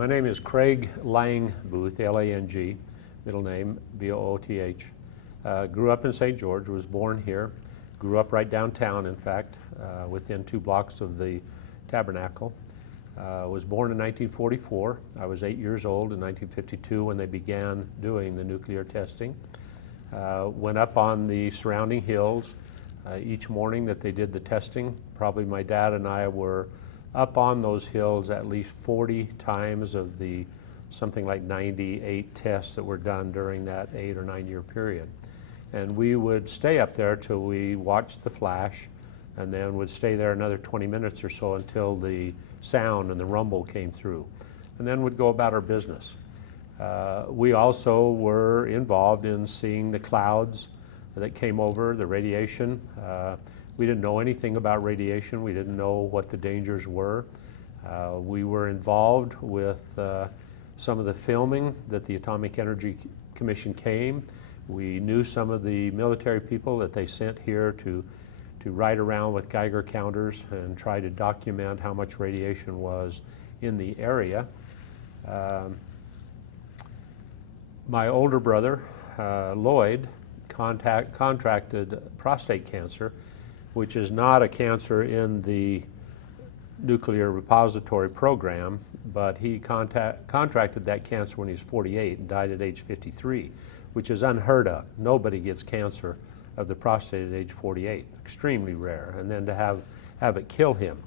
My name is Craig Lang Booth, L-A-N-G, middle name B-O-O-T-H. Grew up in St. George, was born here, grew up right downtown, in fact, within 2 blocks of the Tabernacle. Was born in 1944. I was 8 years old in 1952 when they began doing the nuclear testing. Went up on the surrounding hills each morning that they did the testing. Probably my dad and I were up on those hills at least 40 times of the something like 98 tests that were done during that 8 or 9 year period. And we would stay up there till we watched the flash, and then would stay there another 20 minutes or so until the sound and the rumble came through, and then would go about our business. We also were involved in seeing the clouds that came over, the radiation. We didn't know anything about radiation. We didn't know what the dangers were. We were involved with some of the filming that the Atomic Energy Commission came. We knew some of the military people that they sent here to ride around with Geiger counters and try to document how much radiation was in the area. My older brother, Lloyd, contracted prostate cancer, which is not a cancer in the nuclear repository program, but he contracted that cancer when he was 48 and died at age 53, which is unheard of. Nobody gets cancer of the prostate at age 48, extremely rare, and then to have it kill him.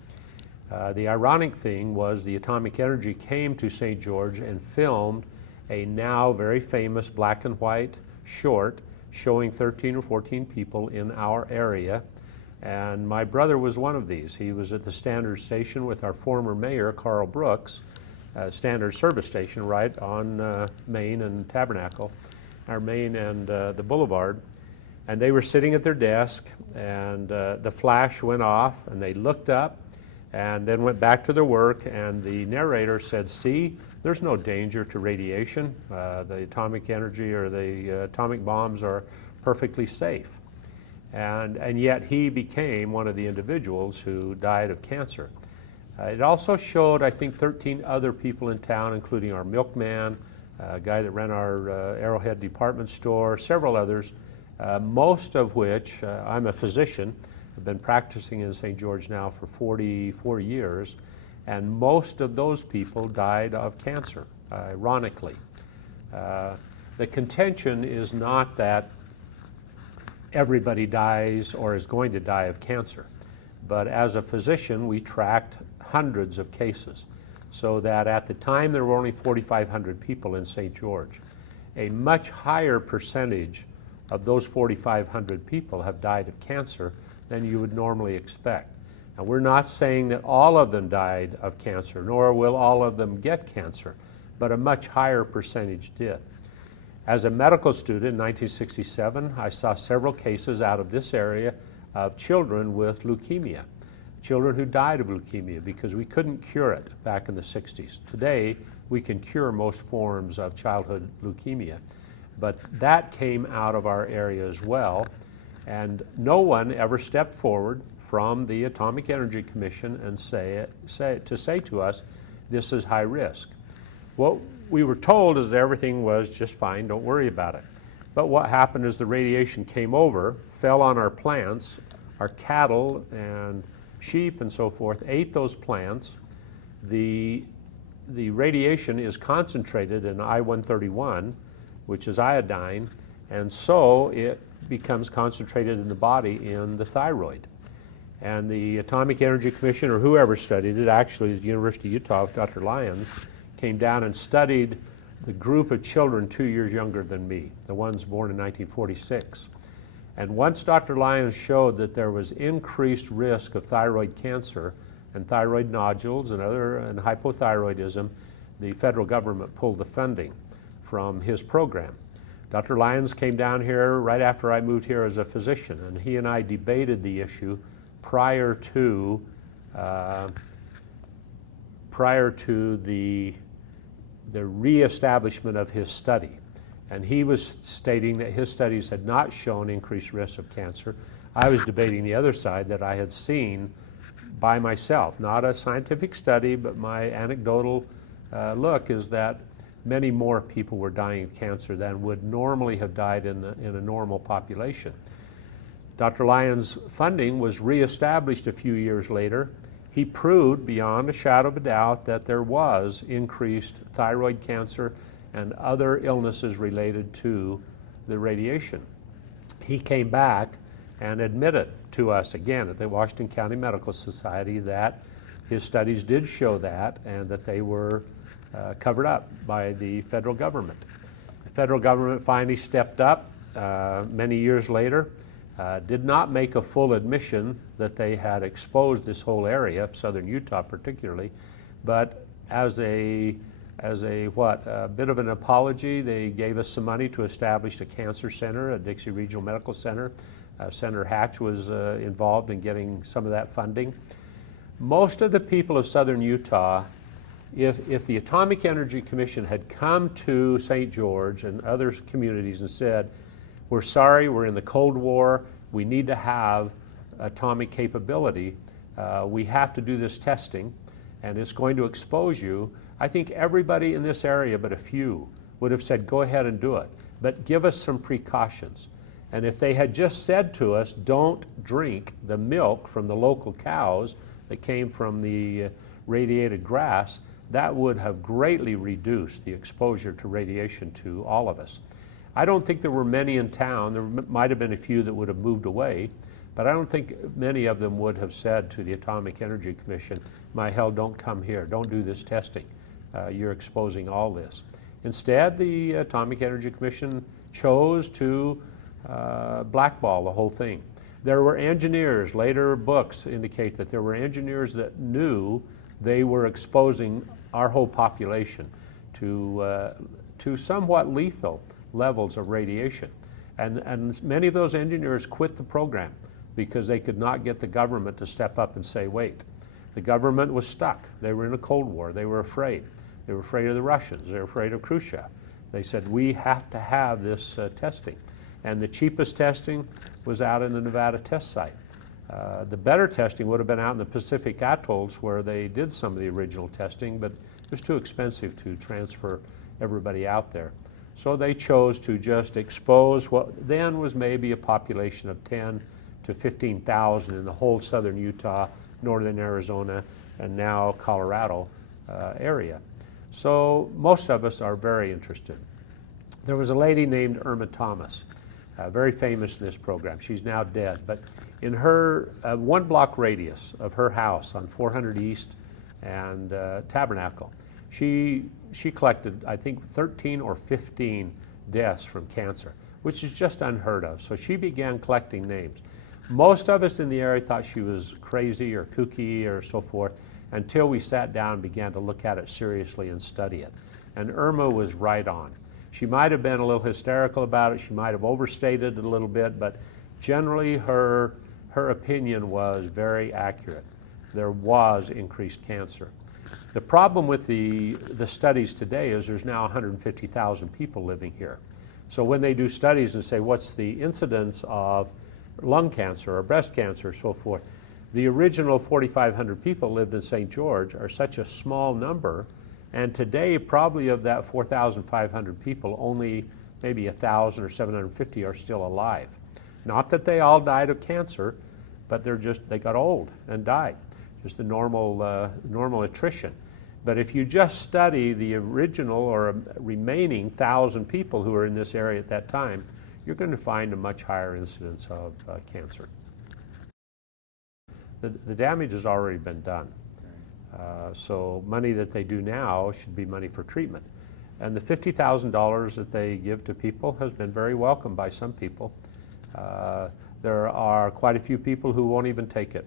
The ironic thing was the Atomic Energy came to St. George and filmed a now very famous black and white short showing 13 or 14 people in our area, and my brother was one of these. He was at the Standard Station with our former mayor, Carl Brooks, Standard Service Station right on Main and Tabernacle, our Main and the Boulevard. And they were sitting at their desk, and the flash went off, and they looked up and then went back to their work, and the narrator said, "See, there's no danger to radiation. The atomic energy or the atomic bombs are perfectly safe." And yet he became one of the individuals who died of cancer. It also showed, I think, 13 other people in town, including our milkman, a guy that ran our Arrowhead department store, several others, most of which, I'm a physician, I've been practicing in St. George now for 44 years, and most of those people died of cancer, ironically. The contention is not that everybody dies or is going to die of cancer, but as a physician, we tracked hundreds of cases, so that at the time there were only 4,500 people in St. George. A much higher percentage of those 4,500 people have died of cancer than you would normally expect. Now, we're not saying that all of them died of cancer, nor will all of them get cancer, but a much higher percentage did. As a medical student in 1967, I saw several cases out of this area of children with leukemia, children who died of leukemia because we couldn't cure it back in the 60s. Today, we can cure most forms of childhood leukemia, but that came out of our area as well, and no one ever stepped forward from the Atomic Energy Commission and say to us, this is high risk. What we were told is that everything was just fine, don't worry about it. But what happened is the radiation came over, fell on our plants, our cattle and sheep and so forth ate those plants. The radiation is concentrated in I-131, which is iodine, and so it becomes concentrated in the body in the thyroid. And the Atomic Energy Commission, or whoever studied it, actually the University of Utah, Dr. Lyons, came down and studied the group of children 2 years younger than me, the ones born in 1946. And once Dr. Lyons showed that there was increased risk of thyroid cancer and thyroid nodules and hypothyroidism, the federal government pulled the funding from his program. Dr. Lyons came down here right after I moved here as a physician, and he and I debated the issue prior to the reestablishment of his study. And he was stating that his studies had not shown increased risk of cancer. I was debating the other side, that I had seen by myself, not a scientific study, but my anecdotal look is that many more people were dying of cancer than would normally have died in a normal population. Dr. Lyons' funding was reestablished a few years later. He proved beyond a shadow of a doubt that there was increased thyroid cancer and other illnesses related to the radiation. He came back and admitted to us again at the Washington County Medical Society that his studies did show that, and that they were covered up by the federal government. The federal government finally stepped up many years later, did not make a full admission that they had exposed this whole area, southern Utah particularly, but as a bit of an apology, they gave us some money to establish a cancer center at Dixie Regional Medical Center. Senator Hatch was involved in getting some of that funding. Most of the people of southern Utah, if the Atomic Energy Commission had come to St. George and other communities and said, we're sorry, we're in the Cold War, we need to have atomic capability, we have to do this testing, and it's going to expose you, I think everybody in this area but a few would have said, go ahead and do it, but give us some precautions. And if they had just said to us, don't drink the milk from the local cows that came from the radiated grass, that would have greatly reduced the exposure to radiation to all of us. I don't think there were many in town. There might have been a few that would have moved away, but I don't think many of them would have said to the Atomic Energy Commission, my hell, don't come here, don't do this testing. You're exposing all this. Instead, the Atomic Energy Commission chose to blackball the whole thing. There were engineers, later books indicate that there were engineers that knew they were exposing our whole population to somewhat lethal levels of radiation. And many of those engineers quit the program because they could not get the government to step up and say, wait. The government was stuck. They were in a Cold War. They were afraid. They were afraid of the Russians. They were afraid of Khrushchev. They said, we have to have this testing. And the cheapest testing was out in the Nevada test site. The better testing would have been out in the Pacific atolls where they did some of the original testing, but it was too expensive to transfer everybody out there. So they chose to just expose what then was maybe a population of 10 to 15,000 in the whole southern Utah, northern Arizona, and now Colorado area. So most of us are very interested. There was a lady named Irma Thomas, very famous in this program. She's now dead, but in her 1 block radius of her house on 400 East and Tabernacle, she collected, I think, 13 or 15 deaths from cancer, which is just unheard of. So she began collecting names. Most of us in the area thought she was crazy or kooky or so forth until we sat down and began to look at it seriously and study it. And Irma was right on. She might have been a little hysterical about it. She might have overstated it a little bit, but generally her opinion was very accurate. There was increased cancer. The problem with the studies today is there's now 150,000 people living here. So when they do studies and say, what's the incidence of lung cancer or breast cancer or so forth, the original 4,500 people lived in St. George are such a small number, and today probably of that 4,500 people, only maybe 1,000 or 750 are still alive. Not that they all died of cancer, but they got old and died. Just a normal attrition. But if you just study the original or remaining 1,000 people who were in this area at that time, you're going to find a much higher incidence of cancer. The damage has already been done. So money that they do now should be money for treatment. And the $50,000 that they give to people has been very welcome by some people. There are quite a few people who won't even take it.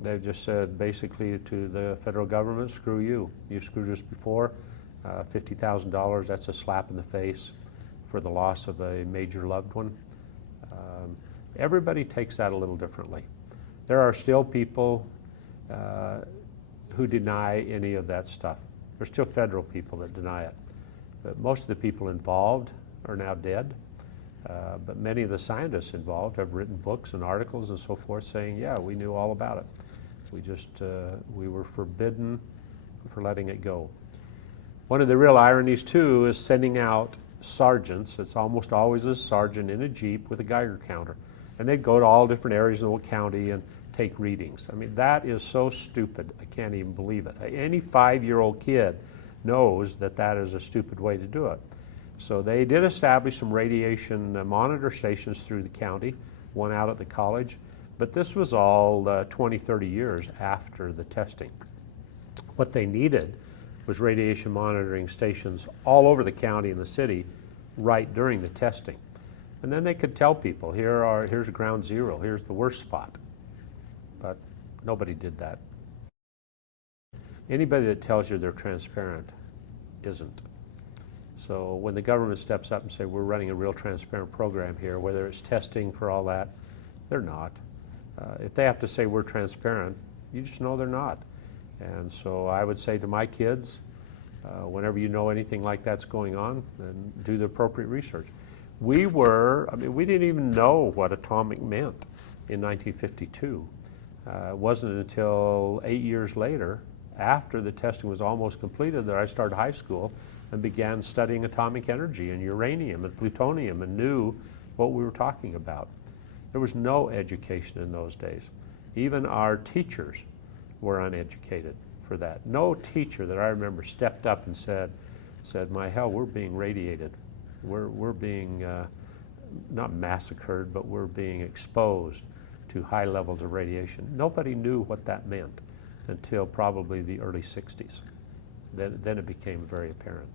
They've just said basically to the federal government, screw you. You screwed us before. $50,000, that's a slap in the face for the loss of a major loved one. Everybody takes that a little differently. There are still people who deny any of that stuff. There's still federal people that deny it. But most of the people involved are now dead. But many of the scientists involved have written books and articles and so forth saying, yeah, we knew all about it. We were forbidden for letting it go. One of the real ironies too is sending out sergeants. It's almost always a sergeant in a Jeep with a Geiger counter. And they'd go to all different areas of the county and take readings. I mean, that is so stupid. I can't even believe it. Any 5-year-old kid knows that that is a stupid way to do it. So they did establish some radiation monitor stations through the county, one out at the college, but this was all 20, 30 years after the testing. What they needed was radiation monitoring stations all over the county and the city right during the testing. And then they could tell people, here's ground zero, here's the worst spot. But nobody did that. Anybody that tells you they're transparent isn't. So when the government steps up and say, we're running a real transparent program here, whether it's testing for all that, they're not. If they have to say we're transparent, you just know they're not. And so I would say to my kids, whenever you know anything like that's going on, then do the appropriate research. We didn't even know what atomic meant in 1952. It wasn't until 8 years later, after the testing was almost completed, that I started high school and began studying atomic energy and uranium and plutonium and knew what we were talking about. There was no education in those days. Even our teachers were uneducated for that. No teacher that I remember stepped up and said, my hell, we're being radiated. We're being not massacred, but we're being exposed to high levels of radiation. Nobody knew what that meant until probably the early 60s. Then it became very apparent.